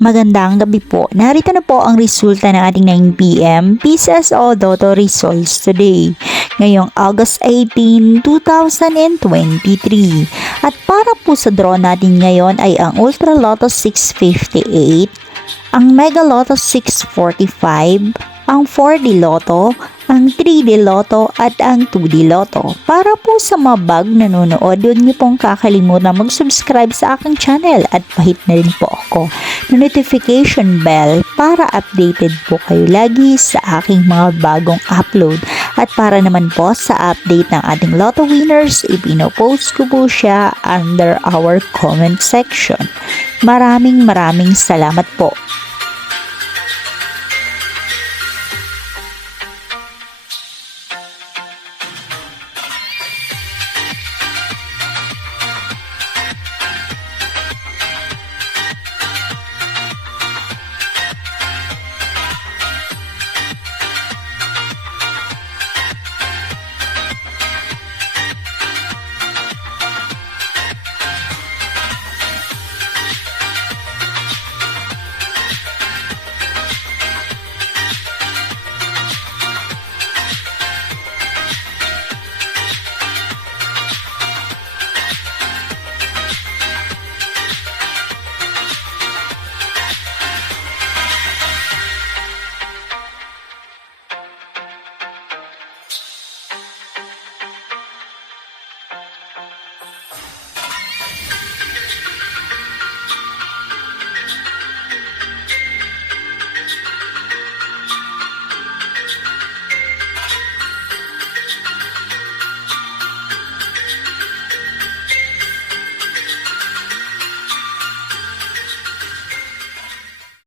Magandang gabi po. Narito na po ang resulta ng ating 9 p.m. PCSO Lotto results today, ngayong August 18, 2023. At para po sa draw natin ngayon ay ang Ultra Lotto 658, ang Mega Lotto 645, ang 4D Lotto, ang 3D Lotto at ang 2D Lotto. Para po sa mga bag nanonood, huwag niyo pong kakalimutan mag-subscribe sa aking channel at pahit na rin po ako na notification bell para updated po kayo lagi sa aking mga bagong upload. At para naman po sa update ng ating Lotto winners, ipinopost ko po siya under our comment section. Maraming salamat po.